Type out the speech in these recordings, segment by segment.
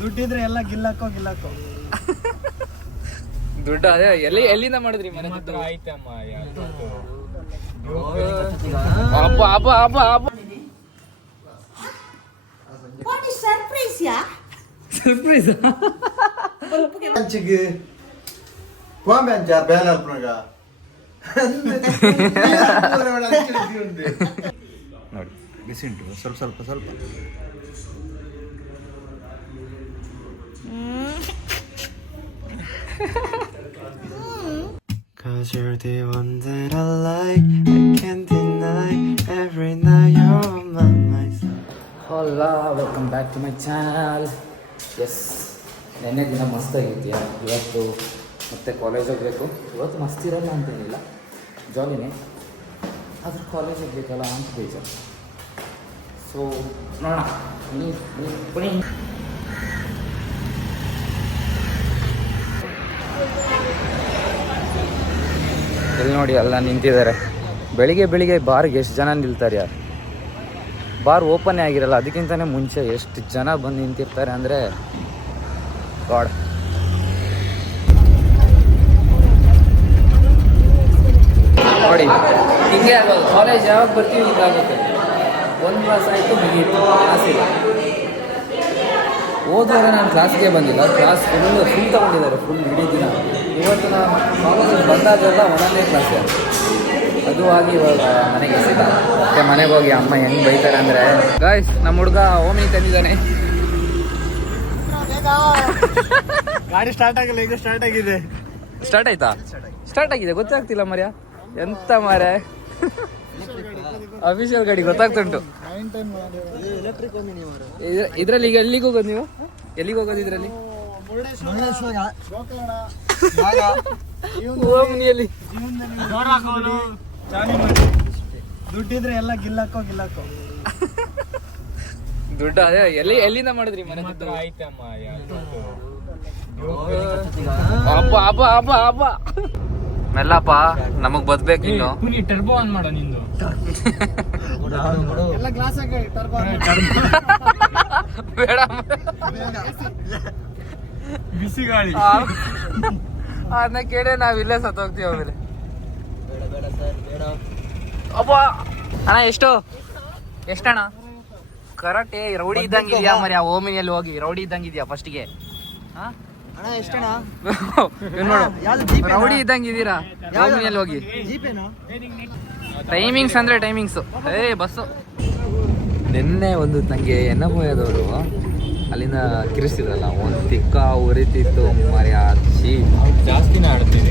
ದುಡ್ಡಿದ್ರೆ ಎಲ್ಲ ಗಿಲ್ಲಾಕೋ ದುಡ್ಡು ಅದೇ ಎಲ್ಲಿಂದ ಮಾಡಿದ್ರಿ ಮನೆ ದುಡ್ಡು? ಆಯ್ತಮ್ಮ ಅಬ್ಬ ಅಬ್ಬ ಅಬ್ಬ ಅಬ್ಬ ಸರ್ಪ್ರೈಸ್ ನೋಡಿ ಬಿಸಿ ಉಂಟು ಸ್ವಲ್ಪ Cause you're the one that I like, I can't deny. Every night you're on my mind. ಹೋಲಾ welcome back to my channel. Yes, ನೆನ್ನೆ ದಿನ ಮಸ್ತಾಗಿತ್ತು. ಇವತ್ತು ಮತ್ತೆ ಕಾಲೇಜ್ ಹೋಗಬೇಕು. ಇವತ್ತು ಮಸ್ತ್ ಇರೋಲ್ಲ ಅಂತೇನಿಲ್ಲ, ಜಾಲಿನೇ, ಆದ್ರೆ ಕಾಲೇಜ್ ಹೋಗ್ಬೇಕಲ್ಲ ಅಂತ ಬೇಜಾರು. ಸೊ ನೋಡೋಣ. ಇಲ್ಲಿ ನೋಡಿ ಎಲ್ಲ ನಿಂತಿದ್ದಾರೆ. ಬೆಳಿಗ್ಗೆ ಬಾರ್ಗೆ ಎಷ್ಟು ಜನ ನಿಲ್ತಾರೆ ಯಾರು? ಬಾರ್ ಓಪನ್ನೇ ಆಗಿರಲ್ಲ, ಅದಕ್ಕಿಂತಲೇ ಮುಂಚೆ ಎಷ್ಟು ಜನ ಬಂದು ನಿಂತಿರ್ತಾರೆ ಅಂದರೆ ಗಾಡ್. ನೋಡಿ ಹಿಂಗೆ ಆಗೋದು. ಕಾಲೇಜ್ ಯಾವಾಗ ಬರ್ತೀವಿ ಹಿಂಗಾಗುತ್ತೆ. ಒಂದು ಕ್ಲಾಸ್ ಆಯಿತು, ಮುಗಿಯಿತು, ಕ್ಲಾಸಿಲ್ಲ. ಹೋದ್ರೆ ನಾನು ಕ್ಲಾಸ್ಗೆ ಬಂದಿಲ್ಲ, ಕ್ಲಾಸ್ ಫುಲ್ ತಗೊಂಡಿದ್ದಾರೆ, ಫುಲ್ ಇಡೀ ದಿನ. ಇವತ್ತು ನಾನು ಕಾಲೇಜಿಗೆ ಬಂದಾಗೆಲ್ಲ ಒಂದೊಂದೇ ಕ್ಲಾಸ್, ಅದು ಆಗಿ ಇವಾಗ ಮನೆಗೆ ಸಿದ್ಧ. ಮತ್ತೆ ಮನೆಗೆ ಹೋಗಿ ಅಮ್ಮ ಹೆಂಗೆ ಬೈತಾರೆ ಅಂದರೆ, ಗಾಯ್ಸ್ ನಮ್ಮ ಹುಡುಗ ಓಮಿನಿ ತಂದಿದ್ದಾನೆ. ಗಾಡಿ ಸ್ಟಾರ್ಟ್ ಆಗಿಲ್ಲ, ಈಗ ಸ್ಟಾರ್ಟ್ ಆಯ್ತಾ? ಸ್ಟಾರ್ಟ್ ಆಗಿದೆ, ಗೊತ್ತಾಗ್ತಿಲ್ಲ ಮರ್ಯ. ಎಂತ ಮಾರೆ, ಅಫಿಷಿಯಲ್ ಗಾಡಿ ಗೊತ್ತಾಗ್ತುಂಟು. ಇದ್ರಲ್ಲಿ ಈಗ ಎಲ್ಲಿಗೆ ಹೋಗೋದು ನೀವು? ಎಲ್ಲಿಗೆ ಹೋಗೋದು ಇದರಲ್ಲಿ? ಓಮಿನಿಯಲ್ಲಿ ದುಡ್ಡಿದ್ರೆ ಎಲ್ಲ ಗಿಲ್ಲಾಕೋ ದುಡ್ಡು ಅದೇ ಎಲ್ಲಿಂದ ಮಾಡಿದ್ರಿ ಮನೆ ದುಡ್ಡು? ಆಯ್ತಮ್ಮ ಅಬ್ಬ ಅಬ್ಬ ಅಬ್ಬ ಅಬ್ಬ ಮೆಲ್ಲಪ್ಪ, ನಮಗ್ ಬದ್ಬೇಕು ಇನ್ನು. ಟರ್ಬೋ ಆನ್ ಮಾಡೋ ನಿಂದು. ಎಲ್ಲ ಗ್ಲಾಸ್ ಬೇಡ, ಬಿಸಿ ಗಾಳಿ ಅದನ್ನ ಕೇಳಿ ನಾವ್ ಇಲ್ಲೇ ಸತ್ತೋಗ್ತೀವಿ ಆಮೇಲೆ. ಅಬ್ಬ ಅಣ್ಣ ಎಷ್ಟಣ್ಣ? ಕರೆಕ್ಟ್ ರೌಡಿ ಇದ್ದಂಗಿದ್ಯಾ ಮರಿ? ಆ ಓಮಿನಿಯಲ್ಲಿ ಹೋಗಿ ರೌಡಿ ಇದ್ದಂಗಿದ್ಯಾ ಫಸ್ಟಿಗೆ? ನೋಡು, ರೌಡಿ ಇದ್ದಂಗಿದ್ದೀರಾ ಓಮಿನಿಯಲ್ಲಿ ಹೋಗಿ. ಟೈಮಿಂಗ್ಸ್ ಅಂದ್ರೆ ಟೈಮಿಂಗ್ಸು. ಬಸ್ಸು ನಿನ್ನೆ ಒಂದು ನಂಗೆ ಎನ್ನಬೋಯದವರು ಅಲ್ಲಿಂದ ಕಿರಿಸಿದ್ರಲ್ಲ, ಒಂದು ತಿಕ್ಕ ಉರಿತಿತ್ತು ಮರಿ. ಆಚಿ ಜಾಸ್ತಿನೇ ಆಡ್ತೀವಿ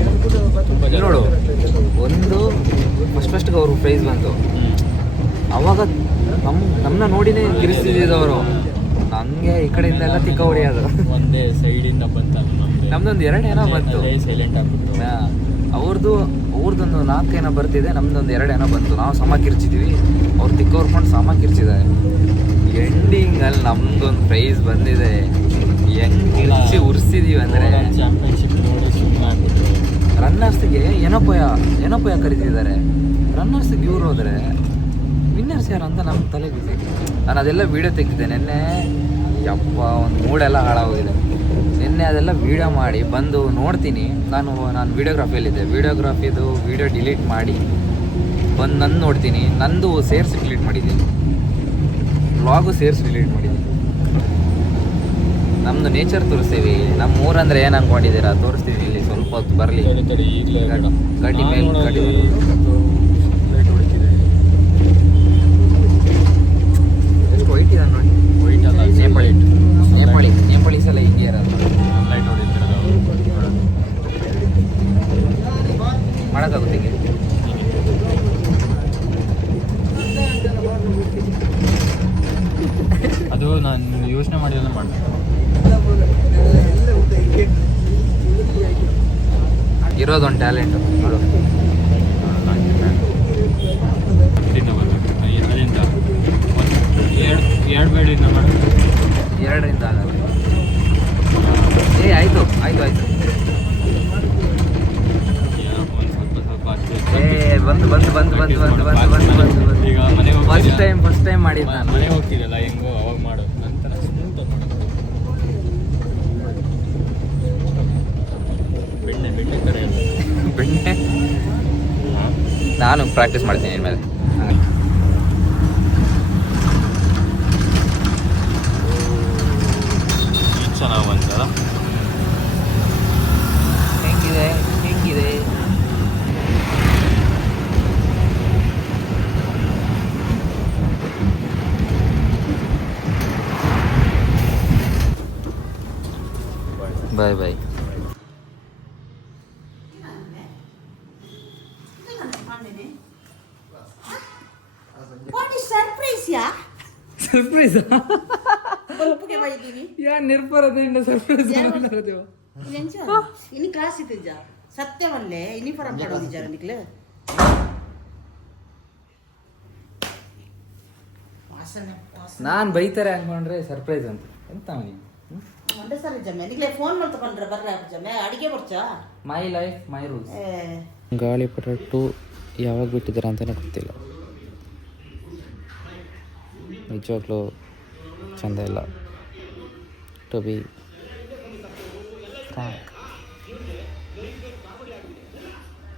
ನೋಡು. ಒಂದು ಫಸ್ಟ್ಗೆ ಅವರು ಪ್ರೈಸ್ ಬಂತು, ಅವಾಗ ನಮ್ಮನ್ನ ನೋಡಿನೇ ಕಿರಿಸ್ತಿದ್ದವರು. ಹಂಗೆ ಈ ಕಡೆಯಿಂದ ಎಲ್ಲ ತಿಕ್ಕ ಹೊಡಿಯೋದು. ಒಂದೇ ಸೈಡಿಂದ ಬಂತ, ನಮ್ದೊಂದು 2 ಏನೋ ಬಂತು. ಸೈಲೆಂಟ್ ಆಗ್ಬಿಟ್ಟು ಅವ್ರದ್ದೊಂದು 4 ಏನೋ ಬರ್ತಿದೆ, ನಮ್ದೊಂದು 2 ಏನೋ ಬಂತು. ನಾವು ಸಮ ಕಿರ್ಚಿದ್ವಿ, ಅವ್ರು ತಿಕ್ಕ ಹೊರ್ಕೊಂಡು ಸಮ ಕಿರ್ಚಿದ್ದಾರೆ. ಎಂಡಿಂಗಲ್ಲಿ ನಮ್ದೊಂದು ಪ್ರೈಸ್ ಬಂದಿದೆ. ಹೆಂಗ್ ಕಿರ್ಚಿ ಉರ್ಸಿದೀವಿ ಅಂದರೆ, ಚಾಂಪಿಯನ್ಶಿಪ್ ನೋಡಿ ಸುಮ್ಮನೆ ಆಗ್ಬಿಟ್ರು. ರನ್ನರ್ಸ್ಗೆ ಏನಪ್ಪಯ ಕರಿತಿದ್ದಾರೆ. ರನ್ನರ್ಸ್ಗೆ ಇವ್ರು ಹೋದರೆ ವಿನ್ನರ್ಸ್ ಯಾರು ಅಂತ ನಮ್ಮ ತಲೆ ಬಿಸಿ. ನಾನು ಅದೆಲ್ಲ ವೀಡಿಯೋ ತೆಗೆದಿದ್ದೆ ನಿನ್ನೆ. ಯಪ್ಪ, ಒಂದು ಮೂಡೆಲ್ಲ ಹಾಳಾಗೋಗಿದೆ. ನಿನ್ನೆ ಅದೆಲ್ಲ ವೀಡಿಯೋ ಮಾಡಿ ಬಂದು ನೋಡ್ತೀನಿ. ನಾನು ವೀಡಿಯೋಗ್ರಫಿಯಲ್ಲಿದ್ದೆ. ವೀಡಿಯೋಗ್ರಫಿದು ವೀಡಿಯೋ ಡಿಲೀಟ್ ಮಾಡಿ ಬಂದು ನನ್ನ ನೋಡ್ತೀನಿ. ನಂದು ಸೇರಿಸಿ ಡಿಲೀಟ್ ಮಾಡಿದ್ದೀನಿ, ವ್ಲಾಗು ಸೇರಿಸಿ ಡಿಲೀಟ್ ಮಾಡಿದ್ದೀನಿ. ನಮ್ಮದು ನೇಚರ್ ತೋರಿಸ್ತೀವಿ. ನಮ್ಮ ಊರಂದರೆ ಏನು ಅಂದ್ಕೊಂಡಿದ್ದೀರಾ? ತೋರಿಸ್ತೀವಿ. ಇಲ್ಲಿ ಸ್ವಲ್ಪ ಹೊತ್ತು ಬರಲಿ. ಗಾಡಿ ಮೇಲೆ ಗಾಡಿ ಎಷ್ಟು ವೈಟ್ ಇದೆ ನೋಡಿ. ವೈಟ್ ಅಲ್ಲ, ನೇಪಾಳಿ ಸಲ ಹಿಂಗೆ ಇರೋದು. ಲೈಟ್ ಹೊಡಿತಿರೋದು ಮಾಡೋಕ್ಕಾಗುತ್ತೆ ಹಿಂಗೆ. ಅದು ನಾನು ಯೋಚನೆ ಮಾಡಿದ್ರೆ ಮಾಡ್ತೀನಿ. ಇರೋದೊಂದು ಟ್ಯಾಲೆಂಟು ನೋಡು. ಇಲ್ಲಿಂದ ಬರಬೇಕು, ಅಲ್ಲಿಂದ ಎರಡು ಬೇಡಿಂದ ಮಾಡಬೇಕು. 2ರಿಂದ ಆಗಲ್ಲ. ಆಯಿತು ಬಂದು ಈಗ ಮನೆಗೆ ಫಸ್ಟ್ ಟೈಮ್ ಮಾಡಿದ್ದು ನಾನು. ಮನೆಗೆ ಹೋಗ್ತಿದ್ದಲ್ಲ ಹೆಂಗೋ ಅವಾಗ ಮಾಡು ನಂತರ ಸ್ಮೂತ್ ಮಾಡೋದು. ನಾನು ಪ್ರಾಕ್ಟೀಸ್ ಮಾಡ್ತೀನಿ ಇನ್ಮೇಲೆ. ಚೆನ್ನಾಗಿ ಬಂತಲ್ಲ. ಹೆಂಗಿದೆ ಹೆಂಗಿದೆ ಬಾಯ್ ಬಾಯ್. ಸರ್ಪ್ರೈಸ್ ಯಾ ನಿರ್ಪರದಿಂದ ಸರ್ಪ್ರೈಸ್ ഇനി ക്ലാസ് ഇത്തിജ സത്യമല്ലേ ഇനി പറമ്പടോ വിചാരണിക്കല് ನಾನು ಬೈತಾರೆ ಅನ್ಕೊಂಡ್ರೆ ಸರ್ಪ್ರೈಸ್ ಅಂತ ಎಂತ ನೀನು ಒಂದೇ ಸರಿ ಜಮ್ಮೆ ನಿಗ್ಲೇ ಫೋನ್ ಮಾಡ್ತಾ ಬಂದ್ರೆ ಬರ್ರ ಜಮ್ಮೆ ಅಡಿಗೆ ಬರ್ಚಾ ಮೈ ಲೈಫ್ ಮೈ ರೂಲ್ಸ್. ಗಾಳಿಪಟ 2 ಯಾವಾಗ ಬಿಟ್ಟಿದ್ದಾರೆ ಅಂತಲೇ ಗೊತ್ತಿಲ್ಲ. ನಿಜವಾಗ್ಲೂ ಚೆಂದ ಇಲ್ಲ. ಟು ಬಿ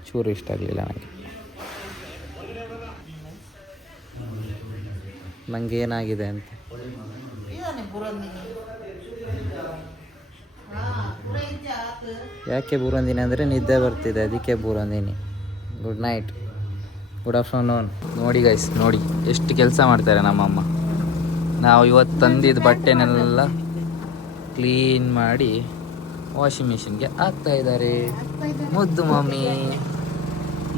ಚೂರು ಇಷ್ಟ ಆಗಲಿಲ್ಲ ನನಗೆ ಏನಾಗಿದೆ ಅಂತ. ಯಾಕೆ ಬೂರಂದಿನಿ ಅಂದರೆ ನಿದ್ದೆ ಬರ್ತಿದೆ, ಅದಕ್ಕೆ ಬೂರಂದಿನಿ. Good night, good afternoon. ನೋಡಿ ಗೈಸ್, ನೋಡಿ ಎಷ್ಟು ಕೆಲಸ ಮಾಡ್ತಾರೆ ನಮ್ಮಮ್ಮ. ನಾವು ಇವತ್ತು ತಂದಿದ್ದ ಬಟ್ಟೆನೆಲ್ಲ ಕ್ಲೀನ್ ಮಾಡಿ ವಾಷಿಂಗ್ ಮಿಷಿನ್ಗೆ ಹಾಕ್ತಾ ಇದ್ದಾರೆ. ಮುದ್ದು ಮಮ್ಮಿ,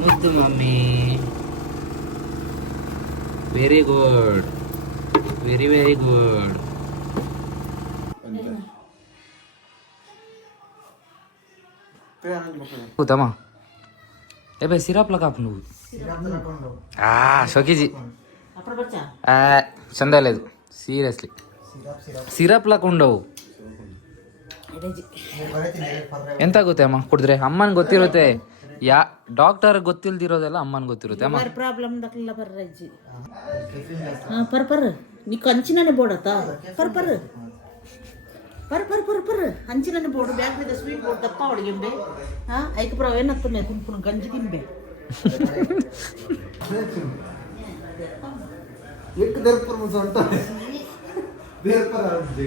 ಮುದ್ದು mummy, very good, very very good. ಕೂತಮ್ಮ ಏ ಸಿರಪ್ ಲಗಾಪ್ నువ్వు ಶೋಕಿಜಿ ಚಂದ ಇಲ್ಲ ಇದು ಸೀರಿಯಸ್ಲಿ. ಸಿರಪ್ ಲಕೊಂಡವು ಎಂತ ಗೊತ್ತೇ ಅಮ್ಮ ಕುಡಿದ್ರೆ? ಅಮ್ಮನ್ ಗೊತ್ತಿರುತ್ತೆ, ಡಾಕ್ಟರ್ ಗೊತ್ತಿಲ್ದಿರೋದೆಲ್ಲ ಅಮ್ಮನ್ ಗೊತ್ತಿರುತ್ತೆ. ಅಮ್ಮ ಪ್ರಾಬ್ಲಮ್ ದಕ್ಲಿಲ್ಲ ಬರ್ರಜ್ಜಿ ಪರ್ ಪರ್ ನೀ ಕಂಚಿನೇ ಬೋಡತ್ತ ಪರ್ ಪರ್ ಪರ್ ಪರ್ ಪರ್ ಪರ್ ಹಂಚಿನೇ ಬೋಡು ಬ್ಯಾಗ್ మీద ಸ್ವೀಟ್ ಬೋರ್ಡ್ ದಪ್ಪ ಹೊಡಿಗೆಂಬೆ ಐಕ ಪ್ರಾವ್ ಏನತ್ತಮೆ ಕುಂಪುನ ಗಂಜಿ ತಿನ್ಬೆ एक देरपुर मुझे अंटा देरपुर आते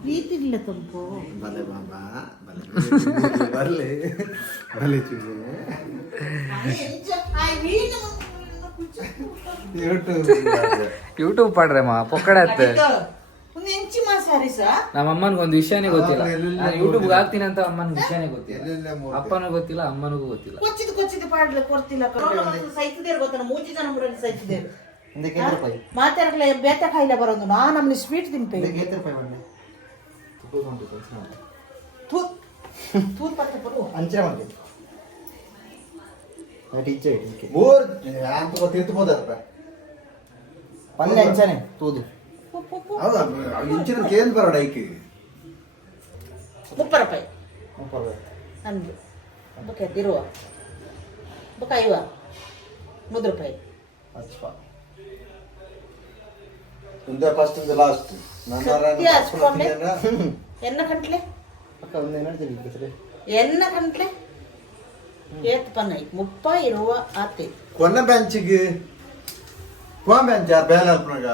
ಪ್ರೀತಿ ಇಲ್ಲ ತಂಪು भले बाबा भले भले भले चुजे ಯೂಟ್ಯೂಬ್ ಪಾಡ್ರಮ್ಮ ಪೊಕ್ಕಡತ್ತೆ. ಒಂದು ಎಂಚಿ ಮಾಸಾರಿಸ ನಮ್ಮ ಅಮ್ಮನಿಗೆ ಒಂದು ವಿಷಯನೇ ಗೊತ್ತಿಲ್ಲ. ನಾನು ಯೂಟ್ಯೂಬ್ಗೆ ಹಾಕ್ತೀನಿ ಅಂತ ಅಮ್ಮನಿಗೆ ವಿಷಯನೇ ಗೊತ್ತಿಲ್ಲ. ಅಪ್ಪನಿಗೂ ಗೊತ್ತಿಲ್ಲ, ಅಮ್ಮನಿಗೂ ಗೊತ್ತಿಲ್ಲ. ಕೊಚ್ಚಿದ ಕೊಚ್ಚಿದ ಪಾಡ್ಲೆ ಕೊಡ್ತಿಲ್ಲ ಸೈತಿದೇರು ಗೊತ್ತಾನ ಮೂಜಿ ಜನ ಮುರಲ್ಲಿ ಸೈತಿದೇರು ಮಾತಾಡಕ್ಲೆ ಬೇತ ಕಾಯಿಲೆ ಬರೋದು ನಾ ನಮ್ಗೆ ಸ್ವೀಟ್ ತಿನ್ಪೆ ತೂತ್ ಪತ್ತೆ ಪಡು अंचरा मार दे टीचर मोर आम तो तीर्थ बोदर पल्ले अंचने तूदु ಹೌದಾ ಇಂಚಿನ ಕೇಂದ್ರ ಬರೋಣ ಐಕೆ 30 ರೂಪಾಯಿ ಅಂದು ಬಕ್ಕೆ ತಿರುವ ಬಕ್ಕ ಐವ 3 ರೂಪಾಯಿ अच्छा ಉಂದ ಫಸ್ಟ್ ಉಂದ ಲಾಸ್ಟ್ ಎನ್ನ ಗಂಟ್ಲೆ ಅಕ್ಕ ಒಂದು ಏನಾದ್ರು ತಿಳಿದ್ರೆ ಎನ್ನ ಗಂಟ್ಲೆ ಏತ್ ಪನ್ನೈ 30 ಇರುವ ಆತೆ ಕೊನ್ನ ಬೆಂಚಿಗೆ ಕೊನ್ನ ಬೆಂಚ್ ಯಾರ್ ಬೇಲ ಅಲ್ಪನಗ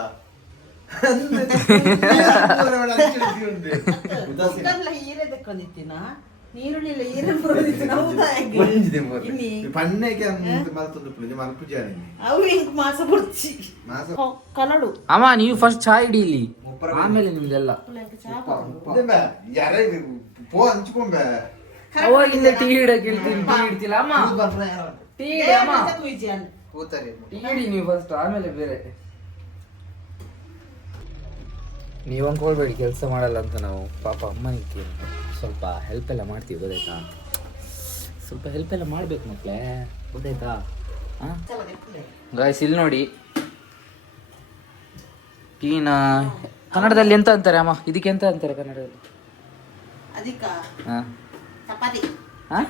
ಹೀರೆ ತೆಕ್ಕೊಂಡಿತ್ತಿನ ನೀರುಳ್ಳಿ ಹೀರೆ ಬರೋದಿತ್ತು ಪನ್ನೆಗೆ ಮಲ್ಪು ಜಾರಿ ಅವು ಹಿಂಗ್ ಮಾಸ ಬುಡ್ಚಿ ಕನ್ನಡು. ಅಮ್ಮ ನೀವು ಫಸ್ಟ್ ಚಾ ಹಿಡೀಲಿ, ಆಮೇಲೆ ನಿಮ್ದೆಲ್ಲ. ಯಾರೇ ಪೋ ಹಂಚ್ಕೊಂಬೆ ಅವಾಗಿಂದ ಟೀ ಹಿಡಕ್ ಹೇಳ್ತೀನಿ, ಟೀ ಹಿಡ್ತಿಲ್ಲ ಅಮ್ಮ. ಟೀ ಹಿಡಿ ಅಮ್ಮ, ಟೀ ಹಿಡಿ ನೀವು ಫಸ್ಟ್, ಆಮೇಲೆ ಬೇರೆ. ನೀವು ಅನ್ಕೊಳ್ಬೇಡಿ ಕೆಲಸ ಮಾಡಲ್ಲ ಅಂತ. ನಾವು ಪಾಪ ಅಮ್ಮನಿಗೆ ಸ್ವಲ್ಪ ಹೆಲ್ಪ್ ಎಲ್ಲ ಮಾಡ್ತೀವಿ, ಗೊತ್ತಾಯ್ತಾ? ಸ್ವಲ್ಪ ಹೆಲ್ಪ್ ಎಲ್ಲ ಮಾಡ್ಬೇಕು ಮಕ್ಕಳೇ, ಗೊತ್ತಾಯ್ತಾ? ಹಾಂ ಗಾಯ್ಸ್, ಇಲ್ಲಿ ನೋಡಿ ಟೀನ ಕನ್ನಡದಲ್ಲಿ ಎಂತ ಅಂತಾರೆ ಅಮ್ಮ? ಇದಕ್ಕೆ ಎಂತ ಅಂತಾರೆ ಕನ್ನಡದಲ್ಲಿ? ಹಾಂ ಹಾಂ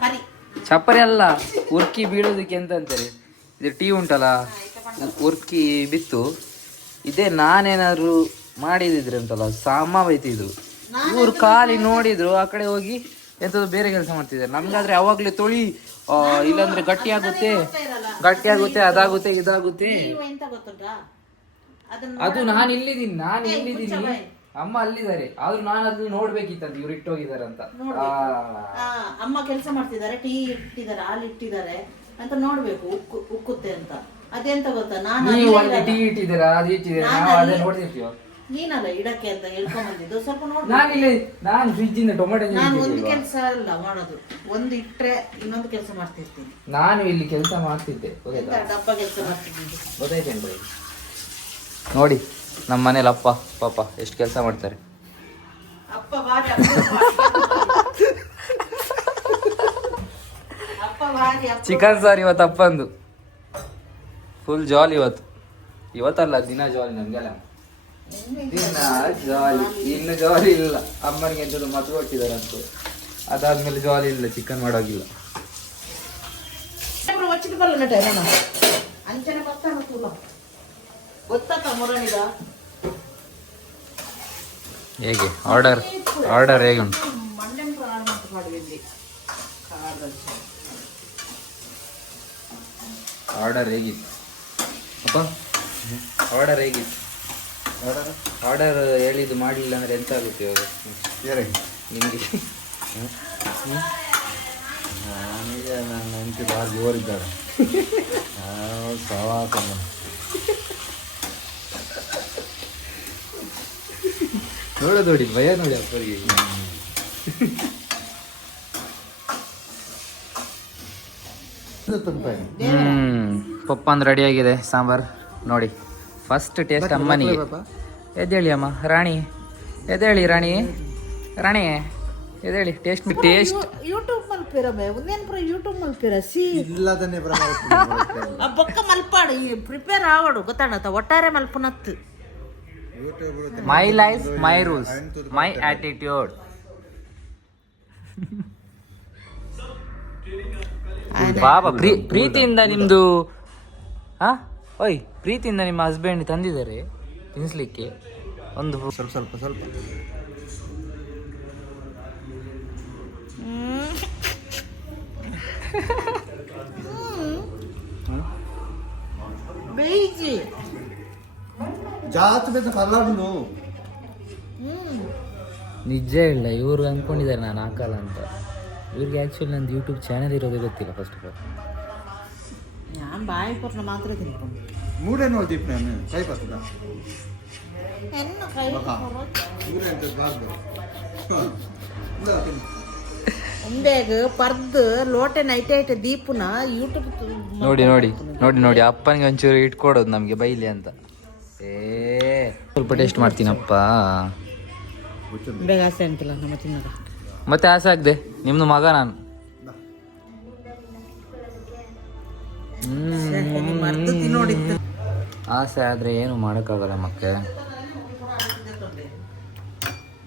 ಚಪ್ಪರಿ ಅಲ್ಲ, ಉರ್ಕಿ ಬೀಳೋದಕ್ಕೆ ಎಂತ ಅಂತಾರೆ? ಇದು ಟೀ ಉಂಟಲ್ಲ, ಉರ್ಕಿ ಬಿತ್ತು, ಇದೇ ನಾನೇನಾದ್ರು ಮಾಡಿದಿದ್ರೆ ಅಂತಲ್ಲ ಸಾಮ ಬೈತಿದ್ರು. ಇವ್ರು ಖಾಲಿ ನೋಡಿದ್ರು ಆ ಕಡೆ ಹೋಗಿ ಎಂಥದ್ದು ಬೇರೆ ಕೆಲಸ ಮಾಡ್ತಿದ್ದಾರೆ. ನಮ್ಗಾದ್ರೆ ಅವಾಗಲೇ ತೊಳಿ ಇಲ್ಲಾಂದ್ರೆ ಗಟ್ಟಿ ಆಗುತ್ತೆ ಅದಾಗುತ್ತೆ ಇದಾಗುತ್ತೆ. ನೀವು ಎಂತ ಗೊತ್ತುಂಟಾ, ಅದು ನಾನು ಇಲ್ಲಿದ್ದೀನಿ ಅಮ್ಮ ಅಲ್ಲಿದ್ದಾರೆ, ಆದ್ರೂ ನಾನು ಅಲ್ಲಿ ನೋಡ್ಬೇಕಿತ್ತಂತ ಇವ್ರು ಇಟ್ಟೋಗಿದ್ದಾರೆ ಅಂತ. ಅಮ್ಮ ಕೆಲಸ ಮಾಡ್ತಿದ್ದಾರೆ, ಟೀ ಇಟ್ಟಿದ್ದಾರೆ, ಹಾಲು ಇಟ್ಟಿದ್ದಾರೆ ಅಂತ ನೋಡ್ಬೇಕು, ಉಕ್ಕುತ್ತೆ ಅಂತ. ಅದೆಂತ ಗೊತ್ತಾ, ನೀವು ಅಲ್ಲಿ ಟೀ ಇಟ್ಟಿದ್ದೀರಾ ಅದು ಇಟ್ಟಿದ್ದೀರಾ, ನಾವು ಅದೇ ನೋಡ್ತಿರ್ತೀವ. ನೀನಲ್ಲ ಇಡಕ್ಕೆ ಅಂತ ಹೇಳ್ಕೊಂಡ್ ಬಂದಿದ್ದು, ಸ್ವಲ್ಪ ನೋಡಿ. ನಾನು ಫ್ರಿಜ್ ಇಂದ ಟೊಮೆಟೊ ನಾನು ಒಂದು ಕೆಲಸ ಅಲ್ಲ ಮಾಡೋದು, ಒಂದು ಇಟ್ರೆ ಇನ್ನೊಂದು ಕೆಲಸ ಮಾಡ್ತಿರ್ತೀನಿ. ನಾನು ಇಲ್ಲಿ ಕೆಲಸ ಮಾಡ್ತಿದ್ದೆ, ಡಬ್ಬ ಕೆಲಸ ಮಾಡ್ತಿದ್ದೀನಿ, ಗೊತ್ತಾಯ್ತೇನ್ರಿ? ನೋಡಿ ನಮ್ಮ ಮನೇಲಿ ಅಪ್ಪ ಪಾಪ ಎಷ್ಟು ಕೆಲಸ ಮಾಡ್ತಾರೆ. ಅಪ್ಪ ಭಾರಿ ಚಿಕನ್ ಸಾರ್ ಇವತ್ತು ಅಪ್ಪಂದು ಫುಲ್ ಜಾಲಿ. ಇವತ್ತಲ್ಲ ದಿನ ಜಾಲಿ ನಮ್ಗೆಲ್ಲ, ದಿನ ಜಾಲಿ. ಇನ್ನು ಜಾಲಿ ಇಲ್ಲ, ಅಮ್ಮನಿಗೆ ಎಂತದ್ದು ಮದುವೆ ಕೊಟ್ಟಿದಾರಂತೆ, ಅದಾದ್ಮೇಲೆ ಜಾಲಿ ಇಲ್ಲ, ಚಿಕನ್ ಮಾಡೋಗಿಲ್ಲ. ಹೇಗೆ ಆರ್ಡರ್ ಹೇಗೆ ಉಂಟು? ಆರ್ಡರ್ ಹೇಗಿತ್ತು ಅಪ್ಪ? ಆರ್ಡರ್ ಹೇಗಿತ್ತು? ಆರ್ಡರ್ ಹೇಳಿದ್ದು ಮಾಡಲಿಲ್ಲ ಅಂದ್ರೆ ಎಂತ ಆಗುತ್ತೆ ಇವಾಗ ನಿಮಗೆ? ನನಗೆ ನನ್ನ ಹೆಂಡತಿ ಭಾಳ ಜೋರಿದ್ದಾಳೆ. ಸವಾಸ ನೋಡಿ ಭಯ ನೋಡಿ ಅಪ್ಪರಿಗೆ. ಪಪ್ಪ ಅಂದ್ರೆ ರೆಡಿ ಆಗಿದೆ ಸಾಂಬಾರ್ ನೋಡಿ. ಫಸ್ಟ್ ಟೇಸ್ಟ್ ಅಮ್ಮನಿಗೆ. ಎದ್ದೇಳಿ ಅಮ್ಮ ರಾಣಿ, ಎದ್ದೇಳಿ ರಾಣಿ, ರಾಣಿ ಎದ್ದೇಳಿ. ಟೇಸ್ಟ್ ಯೂಟ್ಯೂಬ್ ಮಲ್ಪಿರಮೆ ಒಂದೇನು ಪುರ ಯೂಟ್ಯೂಬ್ ಮಲ್ಪಿರ ಸಿ ಇಲ್ಲದನ್ನೇ ಬೊಕ್ಕ ಮಲ್ಪಾಡು ಪ್ರಿಪೇರ್ ಆವಡು ಗೊತ್ತಾಣತ ಒಟ್ಟಾರೆ ಮಲ್ಪುನತ್ತು. My life my rules my attitude. ಬಾಬಾ ಪ್ರೀತಿಯಿಂದ ನಿಮ್ದು ಓಯ್ ಪ್ರೀತಿಯಿಂದ ನಿಮ್ಮ ಹಸ್ಬೆಂಡ್ ತಂದಿದ್ದಾರೆ ತಿನ್ಸ್ಲಿಕ್ಕೆ ಒಂದು ಸ್ವಲ್ಪ ಬೇಯಿಸಿ ಜಾತ್ ಬೇತ ಕಲ್ಲಾಡು. ನಿಜ ಇಲ್ಲ, ಇವರು ಅಂದ್ಕೊಂಡಿದ್ದಾರೆ ನಾನು ಹಾಕಲ್ಲ ಅಂತ. ಇವ್ರಿಗೆ ಆ್ಯಕ್ಚುಲಿ ನಂದು ಯೂಟ್ಯೂಬ್ ಚಾನಲ್ ಇರೋದೇ ಗೊತ್ತಿಲ್ಲ ಫಸ್ಟ್ ಆಫ್ ಆಲ್. ഞാൻ ബായി പറഞ്ഞ മാത്രമേ തിന്നിപ്പോ ಮೂಡೆ ನೋಡ್ದೀಪ್ ನಾನು ಕೈ ಬರ್ತದ ಎನ್ನ ಕೈ ಮೂಡೆ ಅಂತ ಬಾರ್ದು ಉಂಡೆಗ ಪರ್ದು ಲೋಟೆ ನೈಟ್ ದೀಪನ ಯೂಟ್ಯೂಬ್ ನೋಡಿ ನೋಡಿ ನೋಡಿ ನೋಡಿ ಅಪ್ಪನಿಗೆ ಒಂಚೂರು ಇಟ್ಕೊಡೋದು ನಮಗೆ ಬೈಲಿ ಅಂತ. ಸ್ವಲ್ಪ ಟೇಸ್ಟ್ ಮಾಡ್ತೀನಪ್ಪ. ಬೇಗ ಆಸೆ ಅಂತಿಲ್ಲ ನಮ್ಮ ತಿನ್ನೋದು. ಮತ್ತೆ ಆಸೆ ಆಗದೆ ನಿಮ್ದು ಮಗ ನಾನು. ಆಸೆ ಆದ್ರೆ ಏನು ಮಾಡೋಕ್ಕಾಗಲ್ಲ ಮಕ್ಕೆ.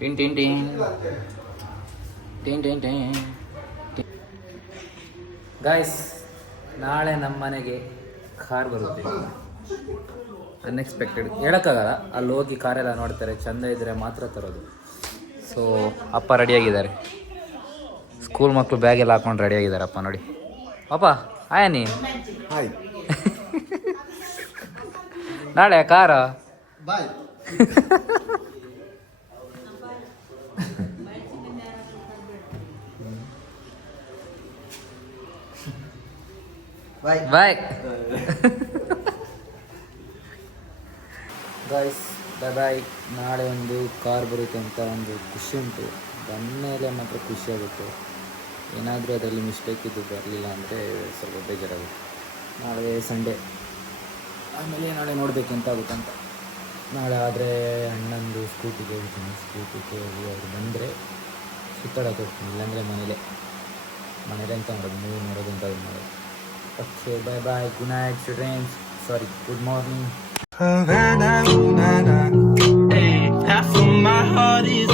ಟಿನ್ ಟಿನ್ ಟಿನ್ ಟಿನ್ ಟಿನ್ ಟಿನ್. ಗಾಯ್ಸ್ ನಾಳೆ ನಮ್ಮ ಮನೆಗೆ ಕಾರ್ ಬರುತ್ತೆ. ಅನ್ಎಕ್ಸ್ಪೆಕ್ಟೆಡ್ ಹೇಳೋಕ್ಕಾಗಲ್ಲ, ಅಲ್ಲಿ ಹೋಗಿ ಕಾರೆಲ್ಲ ನೋಡ್ತಾರೆ, ಚೆಂದ ಇದ್ದರೆ ಮಾತ್ರ ತರೋದು. ಸೊ ಅಪ್ಪ ರೆಡಿಯಾಗಿದ್ದಾರೆ, ಸ್ಕೂಲ್ ಮಕ್ಕಳು ಬ್ಯಾಗ್ ಎಲ್ಲ ಹಾಕೊಂಡು ರೆಡಿಯಾಗಿದ್ದಾರಪ್ಪ ನೋಡಿ. ಅಪ್ಪ ಆಯನಿ ಹಾಯ್ ನಾಳೆ ಕಾರ ಬಾಯ್. ಬಾಯ್ ಬಾಯ್ ಗಾಯ್ಸ್ ಬಾಯ್ ಬಾಯ್. ನಾಳೆ ಒಂದು ಕಾರ್ ಬರುತ್ತೆ ಅಂತ ಒಂದು ಖುಷಿ ಉಂಟು, ಬಂದಮೇಲೆ ಮಾತ್ರ ಖುಷಿ ಆಗುತ್ತೆ. ಏನಾದರೂ ಅದರಲ್ಲಿ ಮಿಸ್ಟೇಕ್ ಇದ್ದು ಬರಲಿಲ್ಲ ಅಂದರೆ ಸ್ವಲ್ಪ ಬೇಜಾರಾಗುತ್ತೆ. ನಾಳೆ ಸಂಡೇ, ಆಮೇಲೆ ನಾಳೆ ನೋಡಬೇಕು ಎಂತಾಗುತ್ತೆ ಅಂತ. ನಾಳೆ ಆದರೆ ಅಣ್ಣಂದು ಸ್ಕೂಟಿಗೆ ಹೋಗ್ತೀನಿ, ಸ್ಕೂಟಿಗೆ ಹೋಗಿ ಅವ್ರು ಬಂದರೆ ಸುತ್ತಾಡೋಕೆ ಹೋಗ್ತೀನಿ, ಇಲ್ಲಾಂದರೆ ಮನೇಲೆ ಅಂತ ಮಾಡೋದು, ಮೂವಿ ನೋಡೋದು ಅಂತ ಮಾಡೋದು. Okay bye bye, good night students, sorry good morning. Half of my heart is